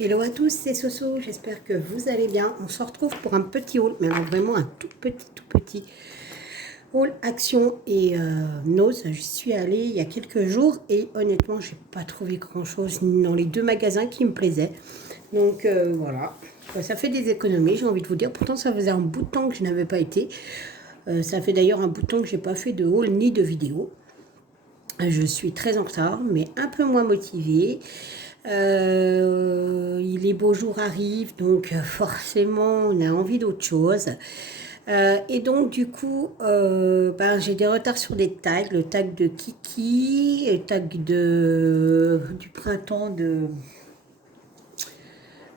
Hello à tous, c'est Soso, j'espère que vous allez bien. On se retrouve pour un petit haul, mais alors vraiment un tout petit haul Action et Nose. J'y suis allée il y a quelques jours et honnêtement, j'ai pas trouvé grand chose dans les deux magasins qui me plaisaient. Donc voilà, ça fait des économies, j'ai envie de vous dire. Pourtant, ça faisait un bout de temps que je n'avais pas été. Ça fait d'ailleurs un bout de temps que j'ai pas fait de haul ni de vidéo. Je suis très en retard, mais un peu moins motivée. Les beaux jours arrivent, donc forcément on a envie d'autre chose. Et donc du coup, j'ai des retards sur des tags, le tag de Kiki, le tag du printemps de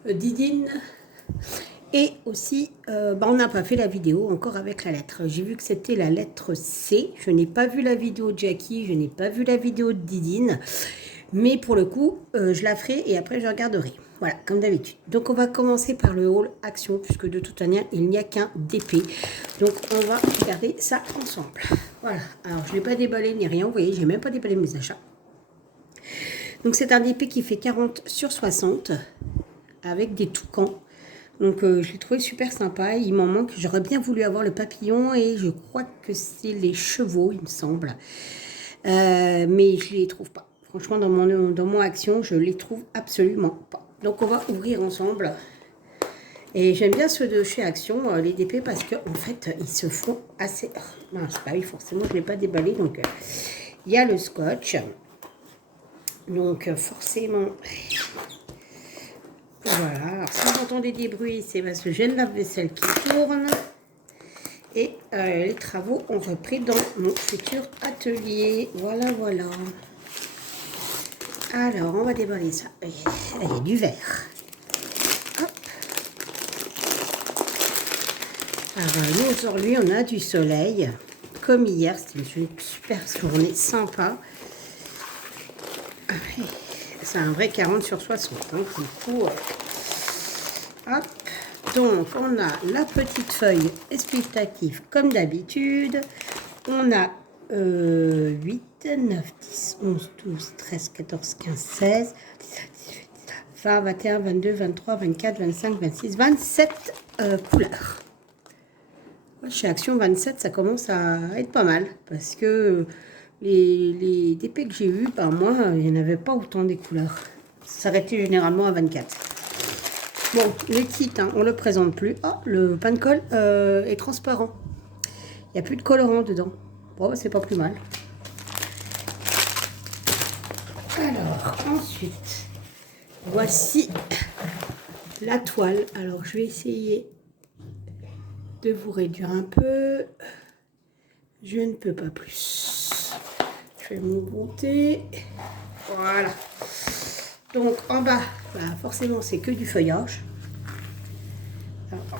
Didine. Et aussi, on n'a pas fait la vidéo encore avec la lettre. J'ai vu que c'était la lettre C. Je n'ai pas vu la vidéo de Jackie, je n'ai pas vu la vidéo de Didine. Mais pour le coup, je la ferai et après je regarderai. Voilà, comme d'habitude. Donc on va commencer par le haul Action, puisque de toute manière, il n'y a qu'un DP. Donc on va regarder ça ensemble. Voilà, alors je ne l'ai pas déballé ni rien. Vous voyez, je n'ai même pas déballé mes achats. Donc c'est un DP qui fait 40 sur 60 avec des toucans. Donc je l'ai trouvé super sympa. Il m'en manque. J'aurais bien voulu avoir le papillon et je crois que c'est les chevaux, il me semble. Mais je ne les trouve pas. Franchement, dans mon Action, je ne les trouve absolument pas. Donc on va ouvrir ensemble. Et j'aime bien ceux de chez Action, les DP, parce qu'en fait, ils se font assez... Oh, non, oui, forcément, je ne l'ai pas déballé. Donc il y a le scotch. Donc forcément... Voilà, alors si vous entendez des bruits, c'est parce que j'ai le lave-vaisselle qui tourne. Et les travaux ont repris dans mon futur atelier. Voilà, voilà. Alors, on va déballer ça. Il y a du verre. Hop. Alors, nous, aujourd'hui, on a du soleil. Comme hier, c'était une super journée sympa. C'est un vrai 40 sur 60. Hein, du coup, hop. Donc, on a la petite feuille explicative comme d'habitude. On a 8, 9, 10, 11, 12, 13, 14, 15, 16, 20, 21, 22, 23, 24, 25, 26, 27 couleurs. Chez Action 27, ça commence à être pas mal. Parce que les DP que j'ai eu, moi, il n'y en avait pas autant des couleurs. Ça s'arrêtait généralement à 24. Bon, les kits, hein, on ne le présente plus. Oh, le pain de colle est transparent. Il n'y a plus de colorant dedans. Bon, c'est pas plus mal. Alors, ensuite, voici la toile. Alors, je vais essayer de vous réduire un peu. Je ne peux pas plus. Je vais me monter. Voilà. Donc, en bas, forcément, c'est que du feuillage.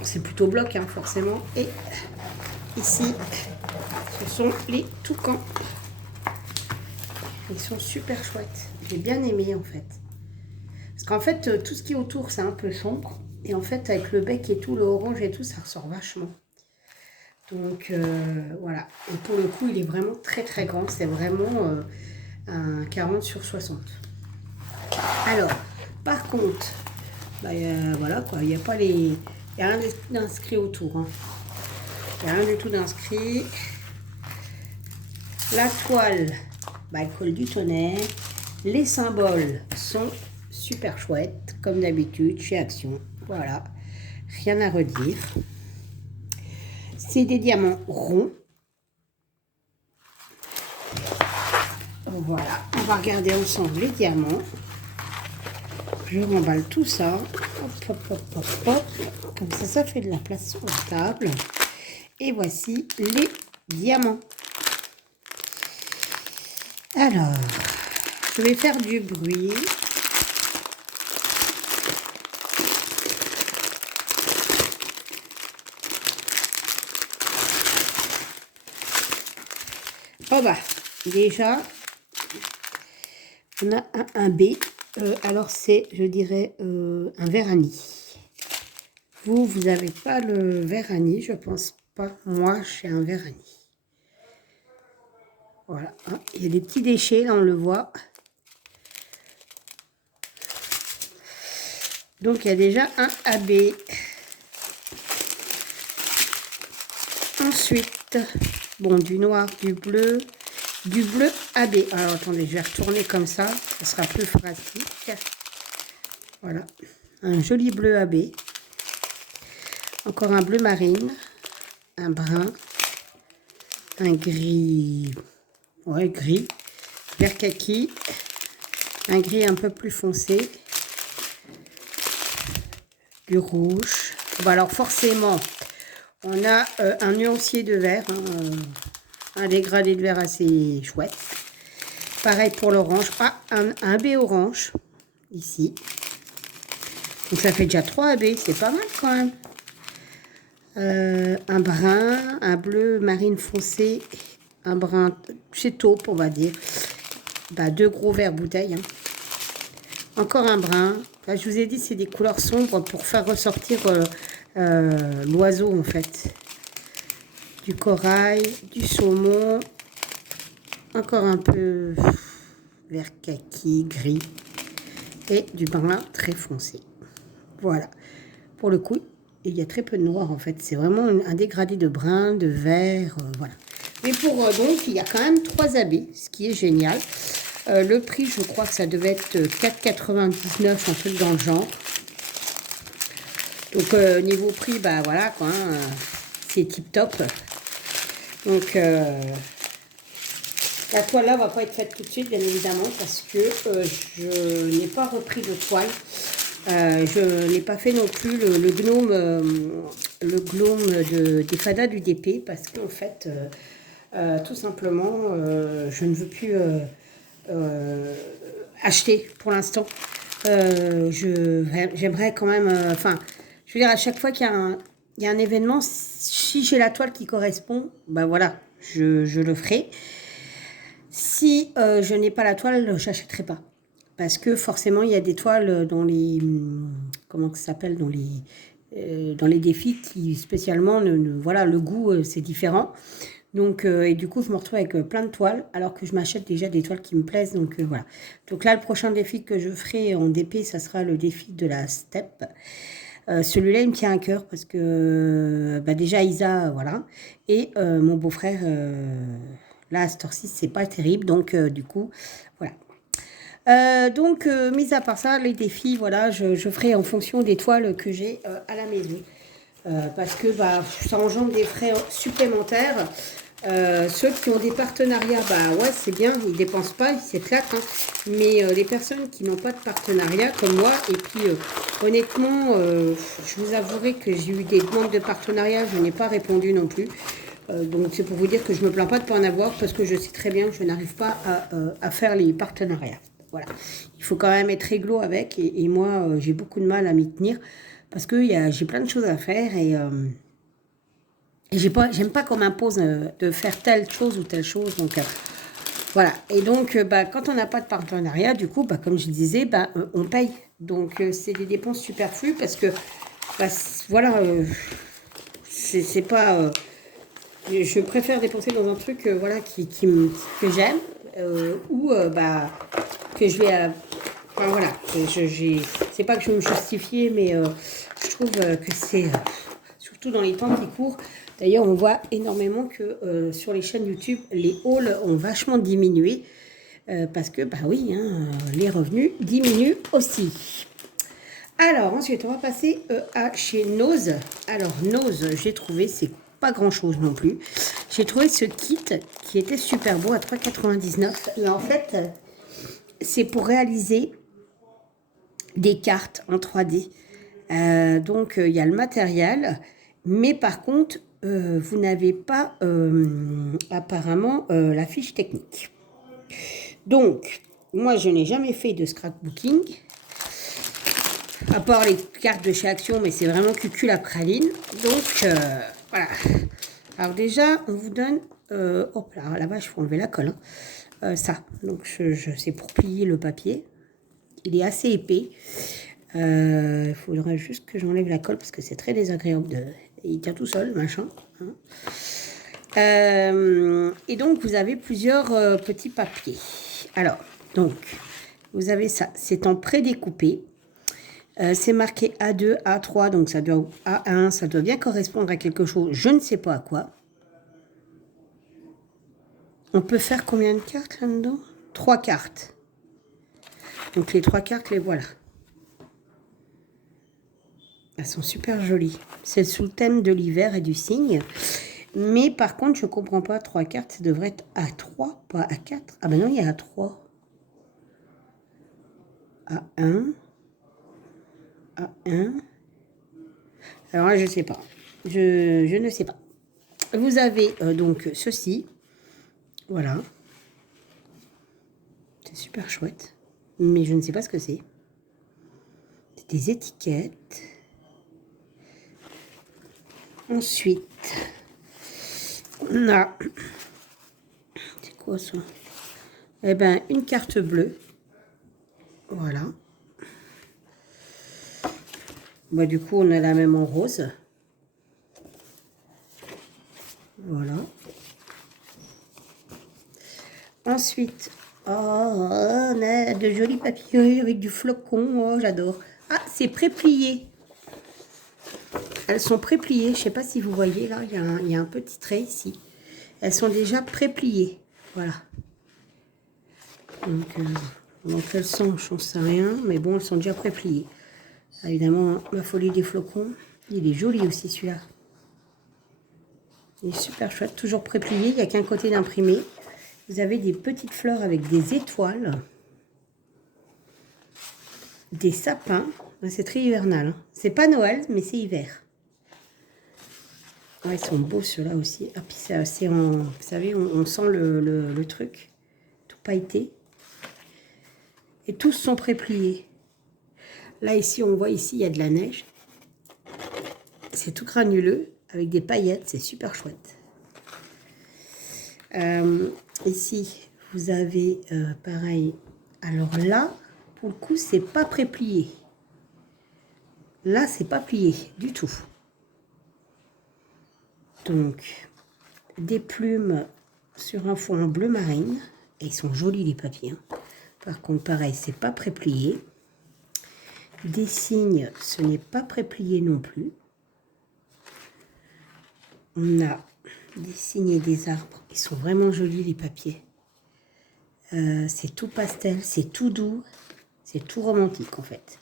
C'est plutôt bloc, hein, forcément. Et ici, ce sont les toucans. Ils sont super chouettes. J'ai bien aimé, en fait. Parce qu'en fait, tout ce qui est autour, c'est un peu sombre. Et en fait, avec le bec et tout, le orange et tout, ça ressort vachement. Donc, voilà. Et pour le coup, il est vraiment très, très grand. C'est vraiment un 40 sur 60. Alors, par contre, voilà quoi. Il n'y a pas les... Il n'y a rien d'inscrit autour. Hein. Il n'y a rien du tout d'inscrit. La toile, elle colle du tonnerre. Les symboles sont super chouettes, comme d'habitude, chez Action. Voilà, rien à redire. C'est des diamants ronds. Voilà, on va regarder ensemble les diamants. Je remballe tout ça. Hop, hop, hop, hop, hop. Comme ça, ça fait de la place sur la table. Et voici les diamants. Alors, je vais faire du bruit. Oh déjà, on a un B. Alors c'est, je dirais, un verani. Vous n'avez pas le verani, je pense pas. Moi, j'ai un verani. Voilà. Hein. Il y a des petits déchets, là, on le voit. Donc, il y a déjà un AB. Ensuite, bon, du noir, du bleu AB. Alors, attendez, je vais retourner comme ça. Ça sera plus pratique. Voilà. Un joli bleu AB. Encore un bleu marine. Un brun. Un gris. Ouais, gris. Vert kaki. Un gris un peu plus foncé. Du rouge. Bon, alors, forcément, on a un nuancier de vert. Un dégradé de vert assez chouette. Pareil pour l'orange. Ah, un B orange. Ici. Donc ça fait déjà 3 AB. C'est pas mal quand même. Un brun. Un bleu marine foncé. Un brun chez taupe, on va dire. Bah, 2 gros verres bouteilles. Hein. Encore un brun. Là, je vous ai dit, c'est des couleurs sombres pour faire ressortir l'oiseau en fait. Du corail, du saumon, encore un peu vert kaki, gris et du brun très foncé. Voilà. Pour le coup, il y a très peu de noir en fait. C'est vraiment un dégradé de brun, de vert, voilà. Mais pour donc, il y a quand même 3 AB, ce qui est génial. Le prix, je crois que ça devait être 4,99, un truc dans le genre. Donc, niveau prix, bah voilà quoi, hein, c'est tip top. Donc, la toile là va pas être faite tout de suite, bien évidemment, parce que je n'ai pas repris de toile. Je n'ai pas fait non plus le gnome des fadas du DP, parce qu'en fait, tout simplement, je ne veux plus acheter pour l'instant. J'aimerais quand même, enfin, je veux dire, à chaque fois qu'il y a un événement, si j'ai la toile qui correspond, ben voilà, je le ferai. Si je n'ai pas la toile, je n'achèterai pas. Parce que forcément, il y a des toiles dans les... Comment ça s'appelle dans les défis qui spécialement... voilà, le goût, c'est différent. Donc, et du coup, je me retrouve avec plein de toiles, alors que je m'achète déjà des toiles qui me plaisent. Donc, voilà. Donc là, le prochain défi que je ferai en DP, ça sera le défi de la steppe. Celui-là, il me tient à cœur parce que bah déjà, Isa, voilà. Et mon beau-frère, là, à cette heure-ci, c'est pas terrible. Donc, du coup, voilà. Donc, mis à part ça, les défis, voilà, je ferai en fonction des toiles que j'ai à la maison. Parce que bah, ça engendre des frais supplémentaires. Ceux qui ont des partenariats, bah ouais, c'est bien, ils dépensent pas, ils s'éclatent. Hein. Mais les personnes qui n'ont pas de partenariat, comme moi, et puis honnêtement, je vous avouerai que j'ai eu des demandes de partenariat, je n'ai pas répondu non plus. Donc c'est pour vous dire que je ne me plains pas de ne pas en avoir, parce que je sais très bien que je n'arrive pas à faire les partenariats. Voilà. Il faut quand même être réglo avec, et moi, j'ai beaucoup de mal à m'y tenir, parce que j'ai plein de choses à faire, et j'aime pas qu'on m'impose de faire telle chose ou telle chose. Donc, voilà. Et donc, bah, quand on n'a pas de partenariat, du coup, bah, comme je disais, bah, on paye. Donc, c'est des dépenses superflues parce que, bah, voilà, c'est pas... je préfère dépenser dans un truc voilà, que j'aime ou bah, que je vais... enfin, voilà. C'est pas que je veux me justifier, mais je trouve que c'est... surtout dans les temps qui courent. D'ailleurs, on voit énormément que sur les chaînes YouTube, les hauls ont vachement diminué parce que, bah oui, hein, les revenus diminuent aussi. Alors, ensuite, on va passer à chez Nose. Alors, Nose, j'ai trouvé, c'est pas grand-chose non plus. J'ai trouvé ce kit qui était super beau à 3,99 €. Et en fait, c'est pour réaliser des cartes en 3D. Donc, il y a le matériel, mais par contre, vous n'avez pas apparemment la fiche technique. Donc, moi, je n'ai jamais fait de scrapbooking, à part les cartes de chez Action, mais c'est vraiment cucul à praline. Donc, voilà. Alors déjà, on vous donne... hop là, là-bas, il faut enlever la colle. Hein. Ça, donc c'est pour plier le papier. Il est assez épais. Il faudrait juste que j'enlève la colle parce que c'est très désagréable. Il tient tout seul, machin. Hein. Et donc, vous avez plusieurs petits papiers. Alors, donc, vous avez ça. C'est en pré-découpé. C'est marqué A2, A3, donc ça doit A1, ça doit bien correspondre à quelque chose. Je ne sais pas à quoi. On peut faire combien de cartes là-dedans? 3 cartes. Donc les 3 cartes, les voilà. Elles sont super jolies. C'est sous le thème de l'hiver et du cygne. Mais par contre, je ne comprends pas. 3 cartes, ça devrait être A3, pas A4. Ah ben non, il y a A3. A1. A1. Alors là, je ne sais pas. Je ne sais pas. Vous avez donc ceci. Voilà. C'est super chouette. Mais je ne sais pas ce que c'est. C'est des étiquettes. Ensuite, on a... C'est quoi ça? Eh ben, une carte bleue. Voilà. Bah, du coup, on a la même en rose. Voilà. Ensuite, oh, on a de jolis papiers avec du flocon. Oh, j'adore. Ah, c'est préplié. Elles sont prépliées. Je ne sais pas si vous voyez, là, il y a un petit trait ici. Elles sont déjà prépliées. Voilà. Donc elles sont, je ne sais rien, mais bon, elles sont déjà prépliées. Évidemment, la folie des flocons. Il est joli aussi, celui-là. Il est super chouette, toujours préplié. Il n'y a qu'un côté d'imprimé. Vous avez des petites fleurs avec des étoiles. Des sapins. C'est très hivernal. Hein. C'est pas Noël, mais c'est hiver. Ouais, ils sont beaux ceux-là aussi. Ah, puis c'est assez en... Vous savez, on sent le truc. Tout pailleté. Et tous sont prépliés. Là, ici, on voit ici, il y a de la neige. C'est tout granuleux, avec des paillettes. C'est super chouette. Ici, vous avez pareil. Alors là, pour le coup, c'est pas préplié. Là, c'est pas plié du tout. Donc, des plumes sur un fond bleu marine. Et ils sont jolis, les papiers. Hein. Par contre, pareil, c'est pas préplié. Des signes, ce n'est pas préplié non plus. On a des signes et des arbres. Ils sont vraiment jolis, les papiers. C'est tout pastel, c'est tout doux. C'est tout romantique, en fait.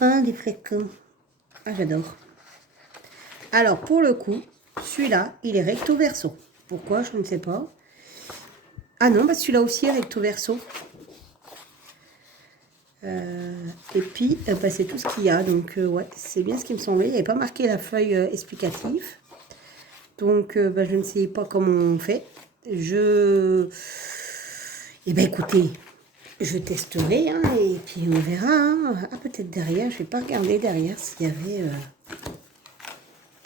Ah, des flocons. Ah, j'adore. Alors, pour le coup, celui-là, il est recto verso. Pourquoi? Je ne sais pas. Ah non, bah celui-là aussi est recto verso. Et puis, bah, c'est tout ce qu'il y a. Donc, ouais, c'est bien ce qui me semblait. Il n'y avait pas marqué la feuille explicative. Donc, bah, je ne sais pas comment on fait. Eh bien, écoutez, je testerai, hein, et puis on verra. Hein. Ah, peut-être derrière, je ne vais pas regarder derrière s'il y avait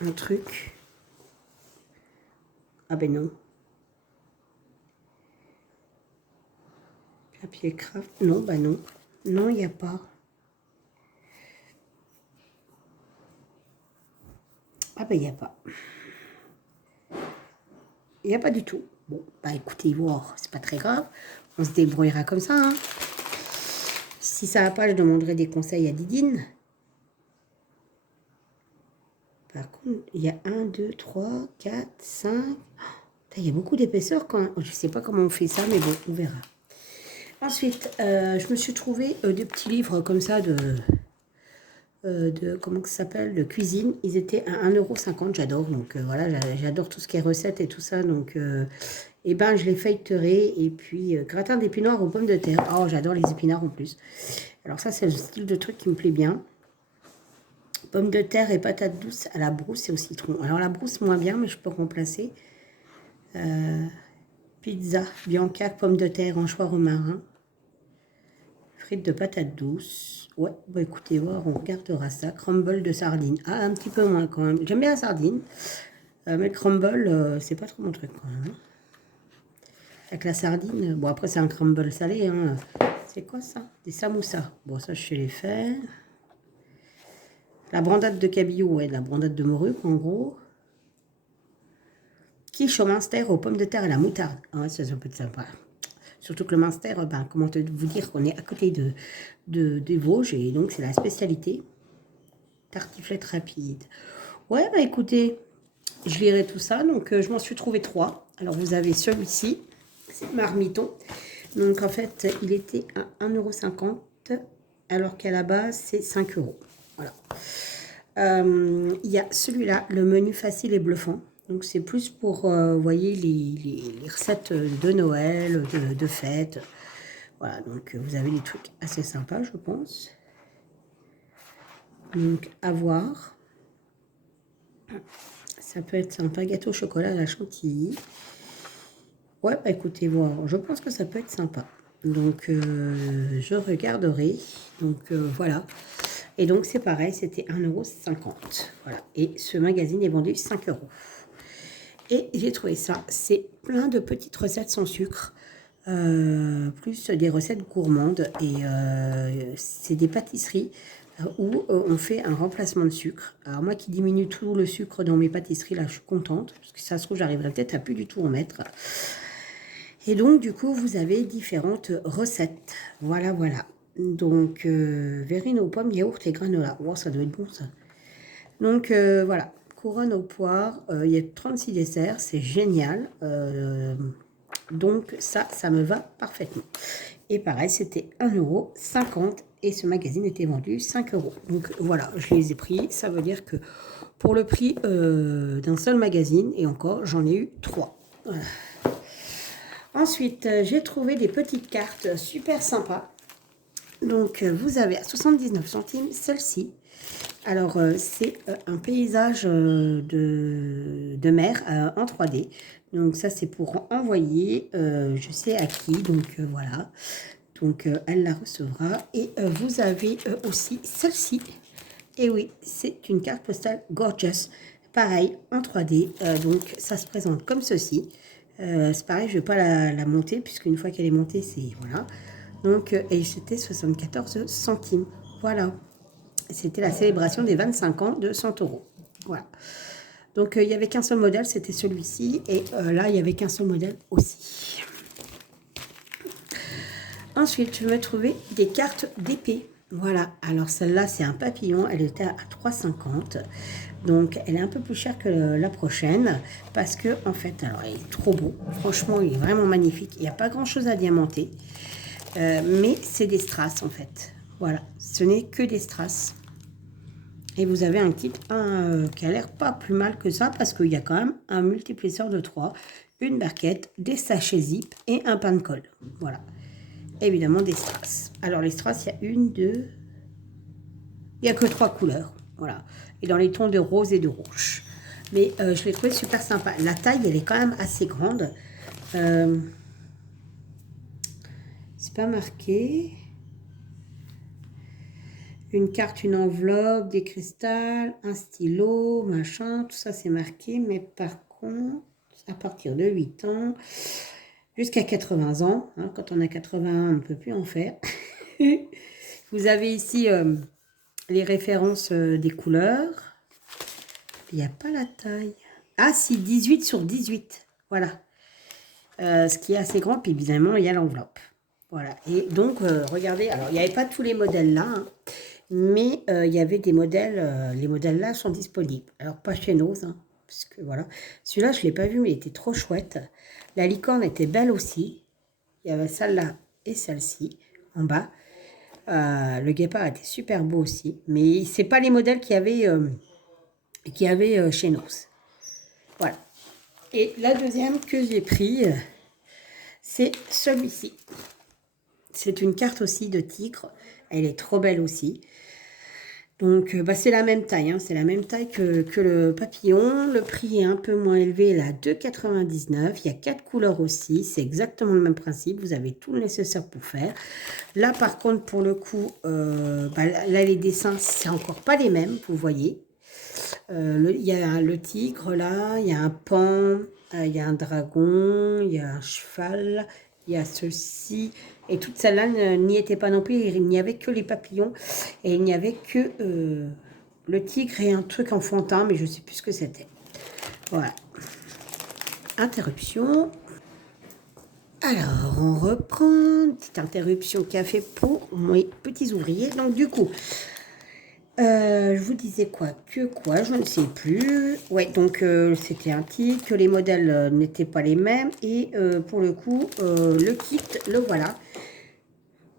un truc. Ah ben non. Papier craft. Non, bah non. Non, il n'y a pas. Ah ben il n'y a pas. Il n'y a pas du tout. Bon, bah écoutez, voir, c'est pas très grave. On se débrouillera comme ça. Hein. Si ça va pas, je demanderai des conseils à Didine. Par contre, il y a 1, 2, 3, 4, 5. Il y a beaucoup d'épaisseur quand même. Je ne sais pas comment on fait ça, mais bon, on verra. Ensuite, je me suis trouvé des petits livres comme ça de comment ça s'appelle, de cuisine. Ils étaient à 1,50 €. J'adore. Donc voilà, j'adore tout ce qui est recettes et tout ça. Donc, et ben, je les feuilleterai. Et puis, gratin d'épinards aux pommes de terre. Oh, j'adore les épinards en plus. Alors ça, c'est le style de truc qui me plaît bien. Pommes de terre et patates douces à la brousse et au citron. Alors la brousse, moins bien, mais je peux remplacer. Pizza, bianca, pommes de terre, anchois romarin. Frites de patates douces. Ouais, bah écoutez, voir, on regardera ça. Crumble de sardines. Ah, un petit peu moins quand même. J'aime bien la sardine. Mais le crumble, c'est pas trop mon truc quand même. Hein. Avec la sardine, bon après c'est un crumble salé. Hein. C'est quoi ça? Des samoussas. Bon, ça je sais les faire. La brandade de cabillaud, ouais, de la brandade de morue en gros. Quiche au minster aux pommes de terre et la moutarde. Ah ouais, ça peut être sympa. Surtout que le Munster, ben, comment vous dire qu'on est à côté des Vosges, et donc c'est la spécialité. Tartiflette rapide. Ouais, bah écoutez, je lirai tout ça. Donc, je m'en suis trouvé 3. Alors, vous avez celui-ci, c'est Marmiton. Donc, en fait, il était à 1,50 €, alors qu'à la base, c'est 5 €. Voilà. Il y a celui-là, le menu facile et bluffant. Donc, c'est plus pour, vous voyez, les recettes de Noël, de fête. Voilà, donc, vous avez des trucs assez sympas, je pense. Donc, à voir. Ça peut être sympa. Gâteau au chocolat à la chantilly. Ouais, bah écoutez, voir, je pense que ça peut être sympa. Donc, je regarderai. Donc, voilà. Et donc, c'est pareil, c'était 1,50 €. Voilà. Et ce magazine est vendu 5 €. Et j'ai trouvé ça. C'est plein de petites recettes sans sucre. Plus des recettes gourmandes. Et c'est des pâtisseries où on fait un remplacement de sucre. Alors, moi qui diminue tout le sucre dans mes pâtisseries, là, je suis contente. Parce que ça se trouve, j'arriverai peut-être à plus du tout en mettre. Et donc, du coup, vous avez différentes recettes. Voilà, voilà. Donc, verrine aux pommes, yaourt et granola. Wow, ça doit être bon, ça. Donc, voilà. Couronne aux poires. Il y a 36 desserts. C'est génial. Donc, ça me va parfaitement. Et pareil, c'était 1,50 € et ce magazine était vendu 5 €. Donc, voilà, je les ai pris. Ça veut dire que pour le prix d'un seul magazine, et encore, j'en ai eu 3. Voilà. Ensuite, j'ai trouvé des petites cartes super sympas. Donc, vous avez à 79 centimes celle-ci. Alors, c'est un paysage de mer en 3D. Donc, ça, c'est pour envoyer, je sais à qui. Donc, voilà. Donc, elle la recevra. Et vous avez aussi celle-ci. Et oui, c'est une carte postale gorgeous. Pareil, en 3D. Donc, ça se présente comme ceci. C'est pareil, je ne vais pas la monter, puisqu'une fois qu'elle est montée, c'est... Voilà. Donc, et c'était 74 centimes. Voilà. C'était la célébration des 25 ans de 100 €. Voilà. Donc, il n'y avait qu'un seul modèle, c'était celui-ci. Et là, il n'y avait qu'un seul modèle aussi. Ensuite, je vais trouver des cartes d'épée. Voilà, alors celle-là, c'est un papillon. Elle était à 3,50 €. Donc, elle est un peu plus chère que la prochaine. Parce que, en fait, alors, il est trop beau. Franchement, il est vraiment magnifique. Il n'y a pas grand-chose à diamanter. Mais c'est des strass, en fait. Voilà, ce n'est que des strass. Et vous avez un kit qui a l'air pas plus mal que ça. Parce qu'il y a quand même un multiplisseur de 3, une barquette, des sachets zip et un pain de colle. Voilà. Évidemment des strass. Alors les strass, il y a une, deux, il n'y a que 3 couleurs, voilà. Et dans les tons de rose et de rouge. Mais je l'ai trouvé super sympa. La taille, elle est quand même assez grande. C'est pas marqué. Une carte, une enveloppe, des cristals, un stylo, machin, tout ça c'est marqué. Mais par contre, à partir de 8 ans, jusqu'à 80 ans, hein, quand on a 80, on ne peut plus en faire. Vous avez ici les références des couleurs. Il n'y a pas la taille. Ah si, 18 sur 18. Voilà. Ce qui est assez grand. Puis évidemment, il y a l'enveloppe. Voilà. Et donc, regardez. Alors, il n'y avait pas tous les modèles là. Hein, mais il y avait des modèles. Les modèles là sont disponibles. Alors, pas chez Nose. Hein, parce que voilà. Celui-là, je ne l'ai pas vu, mais il était trop chouette. La licorne était belle aussi. Il y avait celle-là et celle-ci en bas. Le guépard était super beau aussi. Mais ce n'est pas les modèles qu'il y avait chez Nos. Voilà. Et la deuxième que j'ai pris, c'est celui-ci. C'est une carte aussi de tigre. Elle est trop belle aussi. Donc, bah, c'est la même taille. Hein. C'est la même taille que le papillon. Le prix est un peu moins élevé. Elle est à 2,99 €. Il y a 4 couleurs aussi. C'est exactement le même principe. Vous avez tout le nécessaire pour faire. Là, par contre, pour le coup, bah, là, les dessins, c'est encore pas les mêmes. Vous voyez. Il y a le tigre là. Il y a un pan. Il y a un dragon. Il y a un cheval. Il y a ceci. Et toutes celles-là n'y étaient pas non plus. Il n'y avait que les papillons. Et il n'y avait que le tigre et un truc enfantin. Mais je ne sais plus ce que c'était. Voilà. Interruption. Alors, on reprend. Petite interruption café pour mes petits ouvriers. Donc, du coup, je vous disais quoi? Je ne sais plus. Ouais, donc, c'était un tic, que les modèles n'étaient pas les mêmes. Et pour le coup, le kit, le voilà.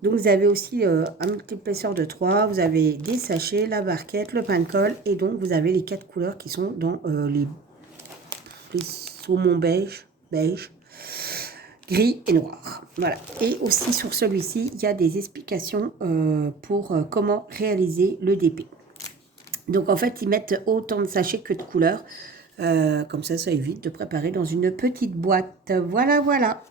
Donc, vous avez aussi un multiplesseur de 3. Vous avez des sachets, la barquette, le pain de colle. Et donc, vous avez les 4 couleurs qui sont dans les saumon beige, gris et noir. Voilà. Et aussi sur celui-ci, il y a des explications pour comment réaliser le DP. Donc en fait, ils mettent autant de sachets que de couleurs. Comme ça évite de préparer dans une petite boîte. Voilà, voilà.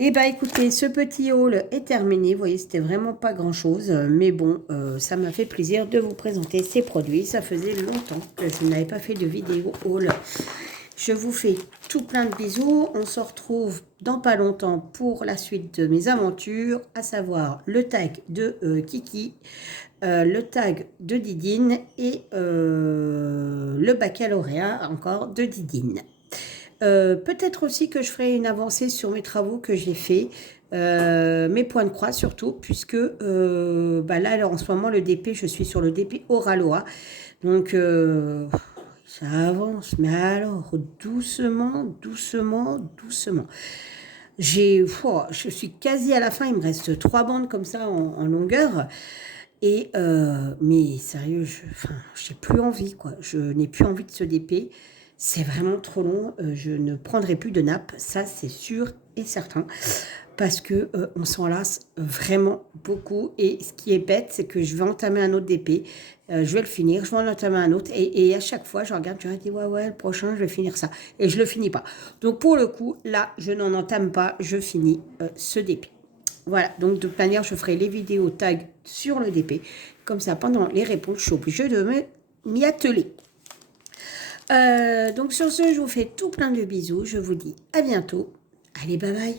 Et bah écoutez, ce petit haul est terminé. Vous voyez, c'était vraiment pas grand-chose. Mais bon, ça m'a fait plaisir de vous présenter ces produits. Ça faisait longtemps que je n'avais pas fait de vidéo haul. Je vous fais tout plein de bisous. On se retrouve dans pas longtemps pour la suite de mes aventures, à savoir le tag de Kiki, le tag de Didine et le baccalauréat encore de Didine. Peut-être aussi que je ferai une avancée sur mes travaux que j'ai fait, mes points de croix surtout, puisque là, alors, en ce moment, le DP, je suis sur le DP Oraloa. Donc, ça avance, mais alors, doucement, doucement, doucement. Je suis quasi à la fin, il me reste 3 bandes comme ça en longueur. Et, mais sérieux, j'ai plus envie, quoi. Je n'ai plus envie de ce DP. C'est vraiment trop long. Je ne prendrai plus de nappe, ça c'est sûr et certain. Parce que on s'en lasse vraiment beaucoup. Et ce qui est bête, c'est que je vais entamer un autre DP. Je vais le finir, je vais en entamer un autre. Et à chaque fois, je regarde, je dis ouais, le prochain, je vais finir ça. Et je le finis pas. Donc pour le coup, là, je n'en entame pas, je finis ce DP. Voilà, donc de toute manière, je ferai les vidéos tag sur le DP. Comme ça, pendant les réponses, je suis obligée de m'y atteler. Donc sur ce, je vous fais tout plein de bisous. Je vous dis à bientôt. Allez, bye bye.